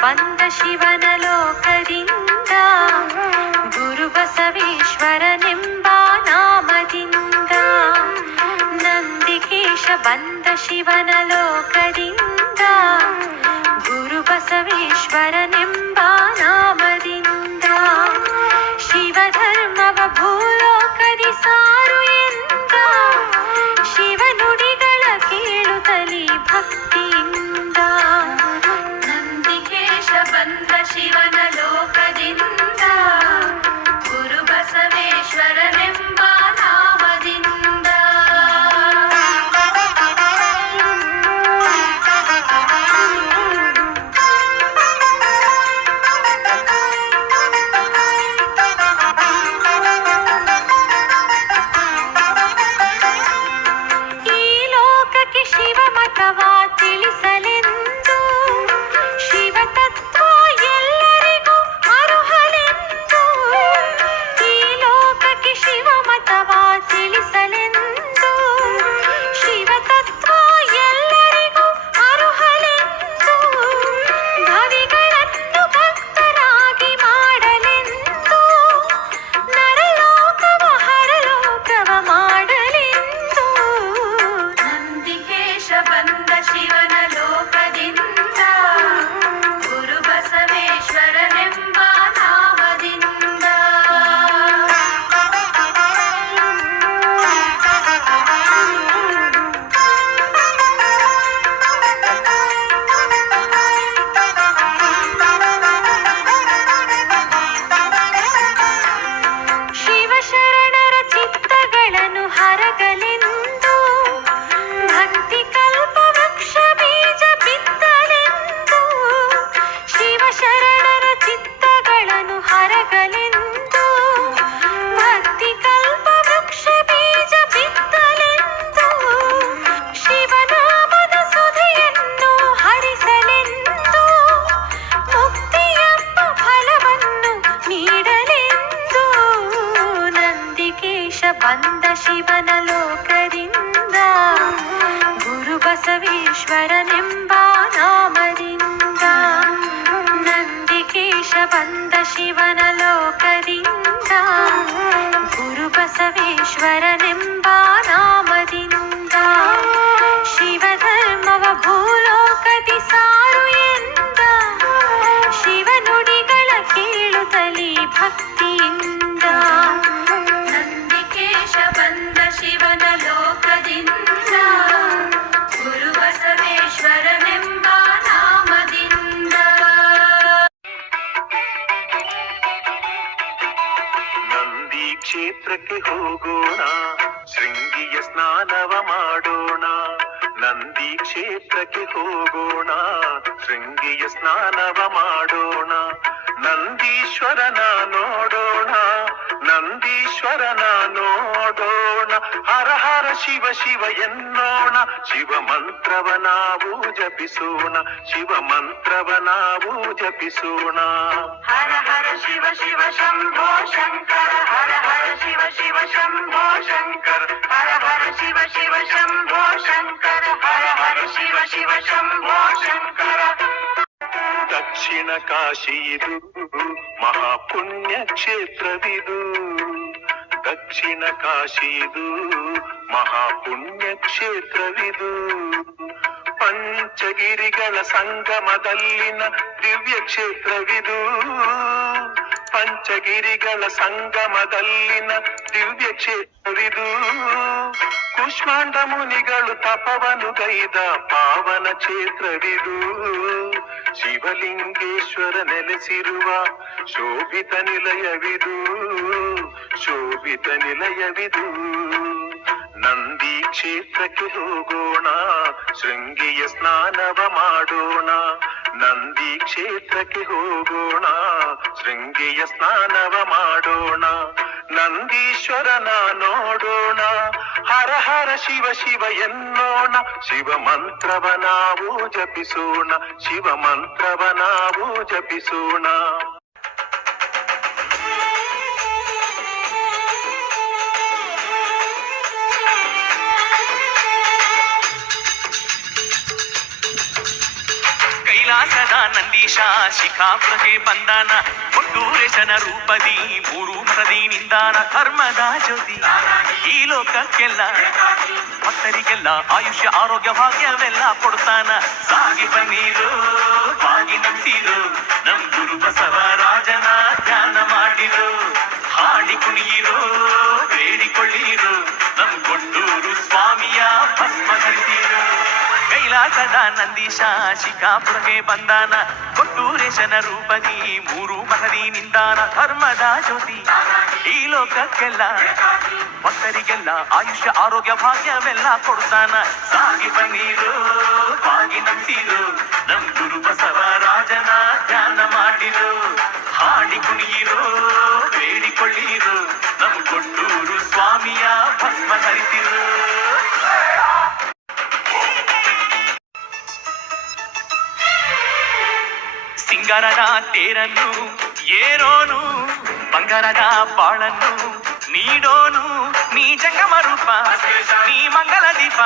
ಬಂದ ಶಿವನ ಲೋಕದಿಂದ ಗುರು ಬಸವೇಶ್ವರನೆಂಬ ನಾಮದಿಂದ. ನಂದಿಕೇಶ ಬಂದ ಶಿವನ ಲೋಕದಿಂದ ಗುರು ಬಸವೇಶ್ವರನೆಂಬ ನಾಮದಿಂದ. ಶಿವಧರ್ಮವ ಭೂಲೋಕದಿ ಸಾರು ಎಂದ ಶಿವನುಡಿಗಳ ಕೇಳುತ್ತಲೇ ಭಕ್ತಿಯಿಂದ. ನಂದಿಕೇಶ ಬಂದ ಶಿವನ ಲೋಕದಿಂದ ಗುರು ಬಸವೇಶ್ವರನೆಂಬ ನಾಮದಿಂದ. ಈ ಲೋಕಕ್ಕೆ ಶಿವ ಮತವ ತಿಳಿಸಲೆಂದು ಶಿವತತ್ವ ಎಲ್ಲರಿಗೂ ಅರುಹಲೆಂದು. ಈ ಲೋಕಕ್ಕೆ ಶಿವ ಮತವ ತಿಳಿಸಲೆಂದು ಶಿವತತ್ವ ಎಲ್ಲರಿಗೂ ಅರುಹಲೆಂದು. ಭವಿಗಳನ್ನು ಭಕ್ತರಾಗಿ ಮಾಡಲೆಂದು ನರಲೋಕವ ಹರಲೋಕವ ಮಾಡಲೆಂದು. ನಂದಿಕೇಶ ಬಂದ ಶಿವನ ಲೋಕದಿಂದ ಗುರು ಬಸವೇಶ್ವರನೆಂಬ ನಾಮದಿಂದ. ಶಿವಶರಣರ ಚಿತ್ತಗಳನ್ನು ಹರಗಲೆಂದು ಭಕ್ತಿ ಕಲ್ಪ ವೃಕ್ಷ ಬೀಜ ಬಿತ್ತಲೆಂದು. ಶಿವಶರಣರ ಚಿತ್ತಗಳನ್ನು ಹರಗಲೆಂದು ಭಕ್ತಿ ಕಲ್ಪ ವೃಕ್ಷ ಬೀಜ ಬಿತ್ತಲೆಂದು. ಶಿವನಾಮದ ಸುಧೆಯನ್ನು ಹರಿಸಲೆಂದು ಮುಕ್ತಿಯೆಂಬ ಫಲವನ್ನು ನೀಡಲೆಂದು. ನಂದಿಕೇಶ ಬಂದ ಶಿವನ ಲೋಕದಿಂದ ಗುರು ಬಸವೇಶ್ವರನೆಂಬ ನಾಮದಿಂದ. ನಂದಿಕೇಶ ಬಂದ ಶಿವನ ಲೋಕದಿಂದ ಗುರು ಬಸವೇಶ್ವರನೆಂಬ ನಾಮದಿಂದ. ಶಿವಧರ್ಮವ ಭೂಲೋಕದಿ ಸಾರು ಎಂದ ಶಿವನುಡಿಗಳ ಕೇಳುತ್ತಲೇ ಭಕ್ತಿಯಿಂದ. ನಂದಿಕೇಶ ಬಂದ ಶಿವನ ಲೋಕದಿಂದ ಗುರು ಬಸವೇಶ್ವರನೆಂಬ ನಾಮದಿಂದ. ನಂದಿ ಕ್ಷೇತ್ರಕ್ಕೆ ಹೋಗೋಣ, ಶೃಂಗಿಯ ಸ್ನಾನವ ಮಾಡೋಣ. ನಂದಿ ಕ್ಷೇತ್ರಕ್ಕೆ ಹೋಗೋಣ, ಶೃಂಗಿಯ ಸ್ನಾನವ ಮಾಡೋಣ. ನಂದೀಶ್ವರನ ನೋಡೋಣ, ನಂದೀಶ್ವರನ ನೋಡೋಣ. ಹರ ಹರ ಶಿವ ಶಿವ ಎನ್ನೋಣ, ಶಿವ ಮಂತ್ರವ ನಾವು ಜಪಿಸೋಣ, ಶಿವ ಮಂತ್ರವ ನಾವು ಜಪಿಸೋಣ. ಹರ ಹರ ಶಿವ ಶಿವ ಶಂಭೋ ಶಂಕರ, ಹರ ಹರ ಶಿವ ಶಿವ ಶಂಭೋ ಶಂಕರ, ಹರ ಹರ ಶಿವ ಶಿವ ಶಂಭೋ ಶಂಕರ, ಹರ ಹರ ಶಿವ ಶಿವ ಶಂಭೋ ಶಂಕರ. ದಕ್ಷಿಣ ಕಾಶಿ ಇದು ಮಹಾಪುಣ್ಯ ಕ್ಷೇತ್ರವಿದು. ದಕ್ಷಿಣ ಕಾಶಿ ಇದು ಮಹಾಪುಣ್ಯ ಕ್ಷೇತ್ರವಿದು. ಪಂಚಗಿರಿಗಳ ಸಂಗಮದಲ್ಲಿನ ದಿವ್ಯ ಕ್ಷೇತ್ರವಿದು. ಪಂಚಗಿರಿಗಳ ಸಂಗಮದಲ್ಲಿನ ದಿವ್ಯ ಕ್ಷೇತ್ರವಿದು. ಕುಷ್ಮಾಂಡ ಮುನಿಗಳು ತಪವನು ಗೈದ ಪಾವನ ಕ್ಷೇತ್ರವಿದು. ಶಿವಲಿಂಗೇಶ್ವರ ನೆಲೆಸಿರುವ ಶೋಭಿತ ನಿಲಯವಿದು, ಶೋಭಿತ ನಿಲಯವಿದು. ನಂದಿ ಕ್ಷೇತ್ರಕ್ಕೆ ಹೋಗೋಣ, ಶೃಂಗಿಯ ಸ್ನಾನವ ಮಾಡೋಣ. ನಂದಿ ಕ್ಷೇತ್ರಕ್ಕೆ ಹೋಗೋಣ, ಶೃಂಗಿಯ ಸ್ನಾನವ ಮಾಡೋಣ. ನಂದೀಶ್ವರನ ನೋಡೋಣ, ಹರ ಹರ ಶಿವ ಶಿವ ಎನ್ನೋಣ. ಶಿವ ಮಂತ್ರವ ನಾವು ಜಪಿಸೋಣ, ಶಿವ ಮಂತ್ರವ ನಾವು ಜಪಿಸೋಣ. ಕೈಲಾಸದ ನಂದೀಶ ಶಿಖಾಪುರಕ್ಕೆ ಬಂದಾನ ಕೊಟ್ಟೂರೇಶನ ರೂಪದಿ ಮೂರು ಮಠದಿ ನಿಂದಾನ ಧರ್ಮದ ಜ್ಯೋತಿ ಈ ಲೋಕಕ್ಕೆಲ್ಲ ಭಕ್ತರಿಗೆಲ್ಲ ಆಯುಷ್ಯ ಆರೋಗ್ಯ ಭಾಗ್ಯವೆಲ್ಲ ಕೊಡ್ತಾನ ಸಾಗಿ ಬನ್ನೀರು ಬಾಗಿ ನಂಬಿರು ನಮ್ ಗುರು ಬಸವರಾಜನ ಧ್ಯಾನ ಮಾಡಿರು ಹಾಡಿ ಕುಣಿಯಿರೋ ಬೇಡಿಕೊಳ್ಳಿರು ನಮ್ ಕೊಂಡೂರು ಸ್ವಾಮಿಯ ಭಸ್ಮ ಧರಿಸಿರು ಕೈಲಾಸದ ನಂದೀಶ ಶಿಖಾಪುರಕ್ಕೆ ಬಂದಾನ ಕೊಟ್ಟೂರೇಶನ ರೂಪದಿ ಮೂರು ಮಠದಿ ನಿಂದಾನ ಧರ್ಮದ ಜ್ಯೋತಿ ಈ ಲೋಕಕ್ಕೆಲ್ಲ ಭಕ್ತರಿಗೆಲ್ಲ ಆಯುಷ್ಯ ಆರೋಗ್ಯ ಭಾಗ್ಯವೆಲ್ಲ ಕೊಡ್ತಾನ ಸಾಗಿ ಬನ್ನೀರು ಬಾಗಿ ನಂಬಿರು ನಮ್ ಗುರು ಬಸವರಾಜನ ಧ್ಯಾನ ಮಾಡಿರು ಹಾಡಿ ಕುಣಿಯಿರೋ ಬೇಡಿಕೊಳ್ಳಿರು ನಮ್ ಕೊಂಡೂರು ಸ್ವಾಮಿಯ ಭಸ್ಮ ಧರಿಸಿರು ಸಿಂಗಾರದ ತೇರನ್ನು ಏರೋನು ಬಂಗಾರದ ಬಾಳನ್ನು ನೀಡೋನು ನೀ ಜಂಗಮ ರೂಪ ನೀ ಮಂಗಲ ದೀಪ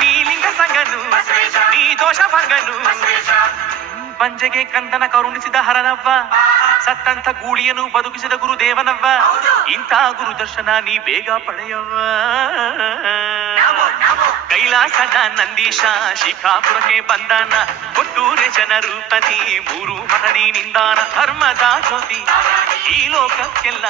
ನೀ ಲಿಂಗ ಸಂಗನು ನೀ ದೋಷ ಭಂಗನು ಪಂಜೆಗೆ ಕಂದನ ಕರುಣಿಸಿದ ಹರನವ್ವ ಸತ್ತಂತ ಗೂಳಿಯನು ಬದುಕಿಸಿದ ಗುರುದೇವನವ್ವ ಇಂಥ ಗುರು ದರ್ಶನ ನೀ ಬೇಗ ಪಡೆಯವ್ವ ಕೈಲಾಸದ ನಂದೀಶ ಶಿಖಾಪುರಕ್ಕೆ ಬಂದಾನ ಕೊಟ್ಟೂರೇಶನ ರೂಪದಿ ಮೂರು ಮಠದಿ ನಿಂದಾನ ಧರ್ಮದ ಜ್ಯೋತಿ ಈ ಲೋಕಕ್ಕೆಲ್ಲ